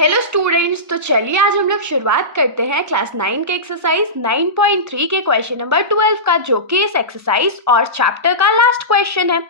Hello students, तो चलिए आज हम लोग शुरुआत करते हैं क्लास 9 के एक्सरसाइज 9.3 के क्वेश्चन नंबर 12 का, जो कि इस एक्सरसाइज और चैप्टर का लास्ट क्वेश्चन है।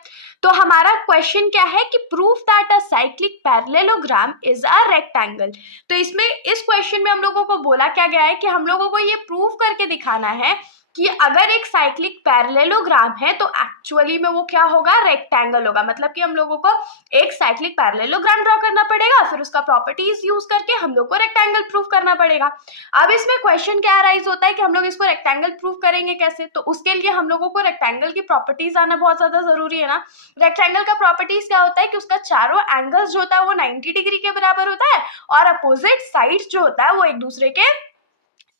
तो हमारा क्वेश्चन क्या है कि proof that a cyclic parallelogram is a rectangle. तो इसमें इस क्वेश्चन में हम लोगों को बोला क्या गया है कि हम लोगों को ये प्रूफ करके दिखाना है कि अगर एक साइक्लिक पैरेललोग्राम है तो एक्चुअली में वो क्या होगा, रेक्टेंगल होगा। मतलब कि हम लोगों को एक साइक्लिक पैरेललोग्राम ड्रॉ करना पड़ेगा, फिर उसका प्रॉपर्टीज यूज करके हम लोग को रेक्टेंगल प्रूफ करना पड़ेगा। अब इसमें क्वेश्चन क्या अराइज होता है कि हम लोग इसको रेक्टेंगल प्रूफ करेंगे कैसे। तो उसके लिए हम लोगों को रेक्टेंगल की प्रॉपर्टीज आना बहुत ज्यादा जरूरी है ना। रेक्टेंगल का प्रॉपर्टीज क्या होता है कि उसका चारों एंगल्स जो होता है वो 90 डिग्री के बराबर होता है और अपोजिट साइड्स जो होता है वो एक दूसरे के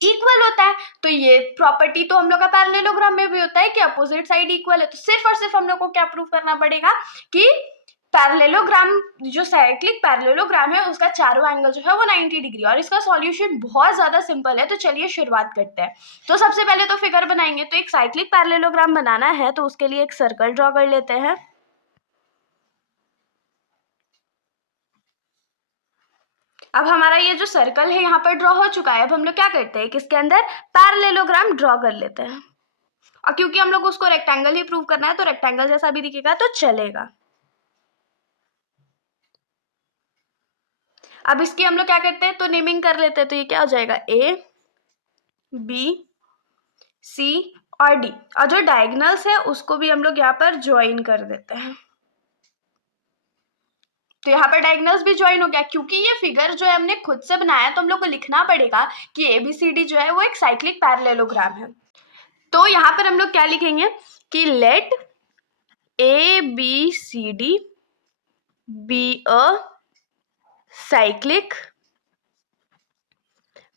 इक्वल होता है। तो ये प्रॉपर्टी तो हम लोग का पैरेललोग्राम में भी होता है कि अपोजिट साइड इक्वल है। तो सिर्फ और सिर्फ हम लोग को क्या प्रूफ करना पड़ेगा कि पैरेललोग्राम, जो साइक्लिक पैरेललोग्राम है, उसका चारों एंगल जो है वो 90 डिग्री। और इसका सॉल्यूशन बहुत ज्यादा सिंपल है। तो चलिए शुरुआत करते हैं। तो सबसे पहले तो फिगर बनाएंगे। तो एक साइक्लिक पैरेललोग्राम बनाना है तो उसके लिए एक सर्कल ड्रॉ कर लेते हैं। अब हमारा ये जो सर्कल है यहाँ पर ड्रॉ हो चुका है। अब हम लोग क्या करते हैं कि इसके अंदर पैरेललोग्राम ड्रॉ कर लेते हैं। और क्योंकि हम लोग उसको रेक्टेंगल ही प्रूव करना है तो रेक्टेंगल जैसा भी दिखेगा तो चलेगा। अब इसकी हम लोग क्या करते हैं तो नेमिंग कर लेते हैं। तो ये क्या हो जाएगा, ए बी सी और डी। और जो डायगोनल्स है उसको भी हम लोग यहाँ पर ज्वाइन कर देते हैं। तो यहाँ पर डायगोनल्स भी ज्वाइन हो गया। क्योंकि ये फिगर जो है हमने खुद से बनाया तो हम लोग को लिखना पड़ेगा कि ABCD जो है वो एक साइक्लिक पैरेललोग्राम है। तो यहाँ पर हम लोग क्या लिखेंगे कि let ABCD be a cyclic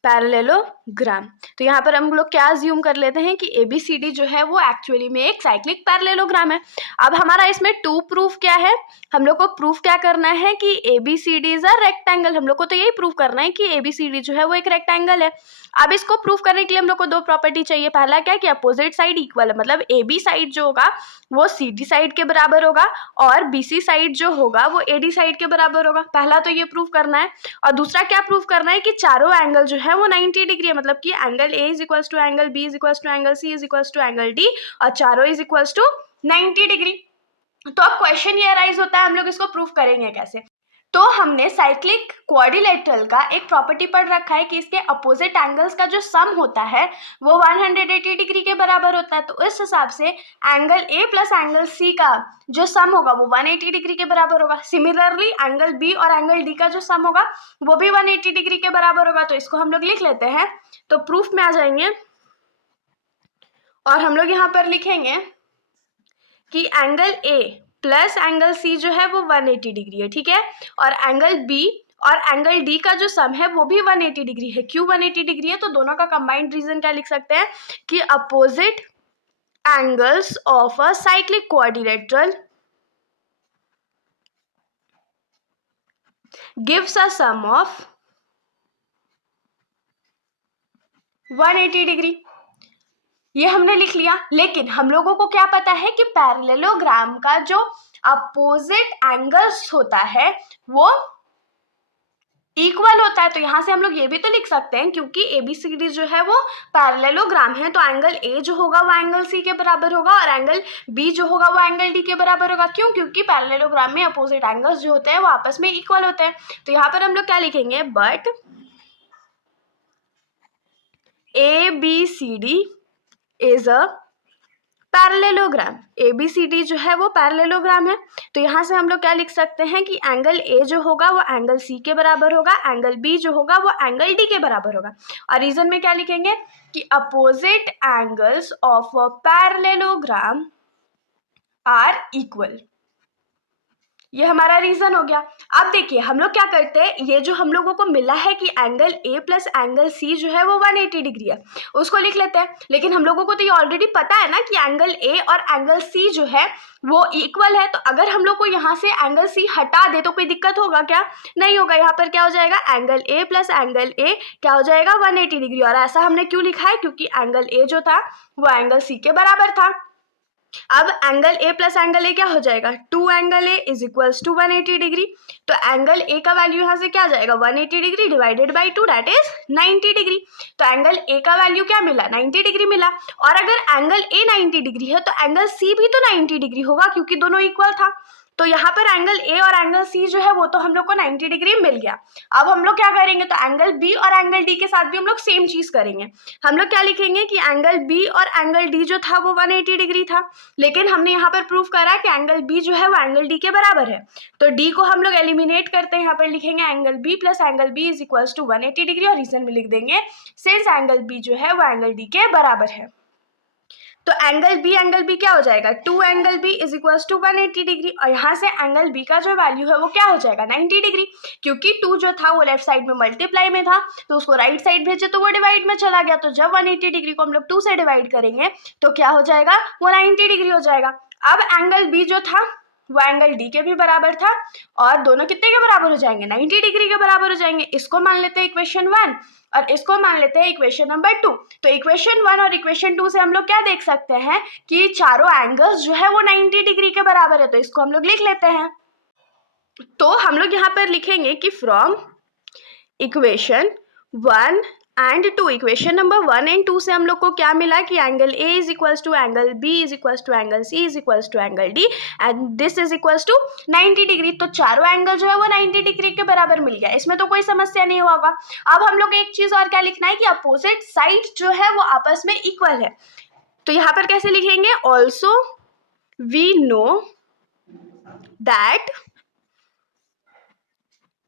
parallelogram. तो यहाँ पर हम लोग क्या अज्यूम कर लेते हैं कि ABCD जो है वो एक्चुअली में एक साइक्लिक पैरेललोग्राम है। अब हमारा इसमें टू प्रूफ क्या है, हम लोग को प्रूफ क्या करना है कि ABCD इज अ रेक्टेंगल। हम लोग को तो यही प्रूफ करना है कि ABCD जो है वो एक रेक्टेंगल है। अब इसको प्रूफ करने के लिए हम लोग को दो प्रॉपर्टी चाहिए। पहला क्या कि अपोजिट साइड इक्वल है, मतलब AB साइड जो होगा वो CD साइड के बराबर होगा और BC साइड जो होगा वो AD साइड के बराबर होगा। पहला तो ये प्रूफ करना है। और दूसरा क्या प्रूफ करना है कि चारों एंगल जो है वो 90 डिग्री है। मतलब कि angle A is equals to angle B is equals to angle C is equals to angle D और चारों इज इक्वल्स टू 90 डिग्री। तो अब क्वेश्चन ये अराइज होता है हम लोग इसको प्रूफ करेंगे कैसे। तो हमने साइक्लिक क्वाड्रिलेटरल का एक प्रॉपर्टी पढ़ रखा है कि इसके अपोजिट एंगल्स का जो सम होता है वो 180 डिग्री के बराबर होता है। तो इस हिसाब से angle A plus angle C का जो सम होगा वो 180 डिग्री के बराबर होगा। सिमिलरली एंगल B और एंगल D का जो सम होगा वो भी 180 डिग्री के बराबर होगा। तो इसको हम लोग लिख लेते हैं। तो प्रूफ में आ जाएंगे और हम लोग यहाँ पर लिखेंगे कि angle A plus angle C जो है वो 180 डिग्री है, ठीक है। और एंगल B और एंगल D का जो सम है वो भी 180 डिग्री है। क्यों 180 डिग्री है, तो दोनों का कंबाइंड रीजन क्या लिख सकते हैं कि opposite angles of a cyclic quadrilateral gives a sum of 180 degree. ये हमने लिख लिया। लेकिन हम लोगों को क्या पता है कि पैरेललोग्राम का जो अपोजिट एंगल्स होता है वो इक्वल होता है। तो यहाँ से हम लोग ये भी तो लिख सकते हैं क्योंकि ABCD जो है वो पैरेललोग्राम है तो एंगल A जो होगा वो एंगल C के बराबर होगा और एंगल B जो होगा वो एंगल D के बराबर होगा। क्यों, क्योंकि पैरेललोग्राम में अपोजिट एंगल्स जो होते हैं वो आपस में इक्वल होते हैं। तो यहाँ पर हम लोग क्या लिखेंगे, but ABCD is a parallelogram. ABCD जो है वो पैरेललोग्राम है। तो यहाँ से हम लोग क्या लिख सकते हैं कि एंगल A जो होगा वो एंगल C के बराबर होगा, एंगल B जो होगा वो एंगल D के बराबर होगा। और रीजन में क्या लिखेंगे कि opposite angles of a parallelogram are equal. ये हमारा रीजन हो गया। अब देखिए हम लोग क्या करते हैं, ये जो हम लोगों को मिला है कि angle A plus angle C जो है वो 180 डिग्री है उसको लिख लेते हैं। लेकिन हम लोगों को तो ये ऑलरेडी पता है ना कि एंगल A और एंगल C जो है वो इक्वल है। तो अगर हम लोग को यहाँ से एंगल C हटा दे तो कोई दिक्कत होगा क्या, नहीं होगा। यहाँ पर क्या हो जाएगा, angle A plus angle A क्या हो जाएगा 180 डिग्री। और ऐसा हमने क्यों लिखा है, क्योंकि एंगल A जो था वो एंगल C के बराबर था। अब angle A plus angle A क्या हो जाएगा, 2 angle A is equals to 180 degree. तो एंगल ए का वैल्यू यहाँ से क्या आ जाएगा, 180 degree divided by 2 that is 90 degree. तो एंगल ए का वैल्यू क्या मिला, 90 डिग्री मिला। और अगर एंगल ए 90 डिग्री है तो एंगल सी भी तो 90 डिग्री होगा क्योंकि दोनों इक्वल था। तो यहाँ पर एंगल ए और एंगल सी जो है वो तो हम लोग को 90 डिग्री मिल गया। अब हम लोग क्या करेंगे, तो एंगल बी और एंगल डी के साथ भी हम लोग सेम चीज करेंगे। हम लोग क्या लिखेंगे कि एंगल बी और एंगल डी जो था वो 180 डिग्री था, लेकिन हमने यहाँ पर प्रूव करा कि एंगल बी जो है वो एंगल डी के बराबर है। तो डी को हम लोग एलिमिनेट करते हैं, यहाँ पर लिखेंगे angle B plus angle B is equals to 180 degree और रीजन में लिख देंगे सिंस एंगल बी जो है वो एंगल डी के बराबर है। तो एंगल बी क्या हो जाएगा, 2 angle B is equals to 180 degree. और यहाँ से एंगल बी का जो वैल्यू है वो क्या हो जाएगा, 90 डिग्री, क्योंकि 2 जो था वो लेफ्ट साइड में मल्टीप्लाई में था तो उसको राइट साइड भेजे तो वो डिवाइड में चला गया। तो जब 180 डिग्री को हम लोग 2 से डिवाइड करेंगे तो क्या हो जाएगा, वो 90 डिग्री हो जाएगा। अब एंगल बी जो था वो एंगल डी के भी बराबर था और दोनों कितने के बराबर हो जाएंगे, 90 डिग्री के बराबर हो जाएंगे। इसको मान लेते हैं इक्वेशन 1 और इसको मान लेते हैं इक्वेशन नंबर 2। तो इक्वेशन 1 और इक्वेशन 2 से हम लोग क्या देख सकते हैं कि चारों एंगल्स जो है वो 90 डिग्री के बराबर है। तो इसको हम लोग लिख लेते हैं। तो हम लोग यहाँ पर लिखेंगे कि from equation 1 and 2, equation number 1 and 2 से हम लोग को क्या मिला कि angle A is equals to angle B is equals to angle C is equals to angle D and this is equals to 90 degree. तो चारों एंगल जो है वो 90 डिग्री के बराबर मिल गया, इसमें तो कोई समस्या नहीं होगा। अब हम लोग एक चीज और क्या लिखना है कि अपोजिट साइड जो है वो आपस में इक्वल है। तो यहाँ पर कैसे लिखेंगे, also we know that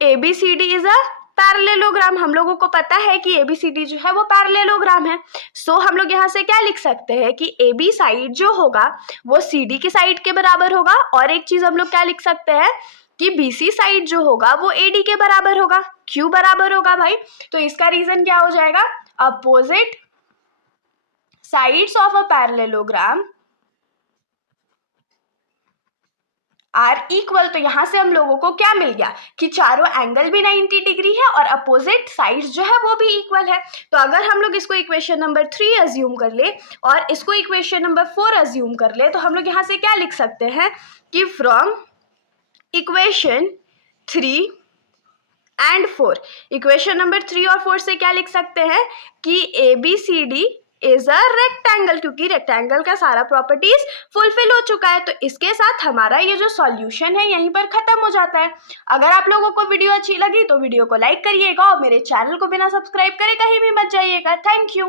ABCD is a parallelogram. हम लोगों को पता है कि ABCD जो है वो पैरेललोग्राम है। सो हम लोग यहाँ से क्या लिख सकते हैं कि AB साइड जो होगा वो CD की साइड के बराबर होगा। और एक चीज हम लोग क्या लिख सकते हैं कि BC साइड जो होगा वो AD के बराबर होगा। क्यों बराबर होगा भाई, तो इसका रीजन क्या हो जाएगा, opposite sides of a parallelogram are equal. तो यहाँ से हम लोगों को क्या मिल गया कि चारों एंगल भी 90 डिग्री है और अपोजिट साइड्स जो है वो भी इक्वल है। तो अगर हम लोग इसको इक्वेशन नंबर 3 अज्यूम कर ले और इसको इक्वेशन नंबर 4 अज्यूम कर ले तो हम लोग यहाँ से क्या लिख सकते हैं कि from equation 3 and 4, equation number 3 और 4 से क्या लिख सकते हैं कि ABCD इज अ रेक्टेंगल, क्योंकि रेक्टेंगल का सारा प्रॉपर्टीज फुलफिल हो चुका है। तो इसके साथ हमारा ये जो सॉल्यूशन है यहीं पर खत्म हो जाता है। अगर आप लोगों को वीडियो अच्छी लगी तो वीडियो को लाइक करिएगा और मेरे चैनल को बिना सब्सक्राइब करे कहीं भी मत जाइएगा। Thank you.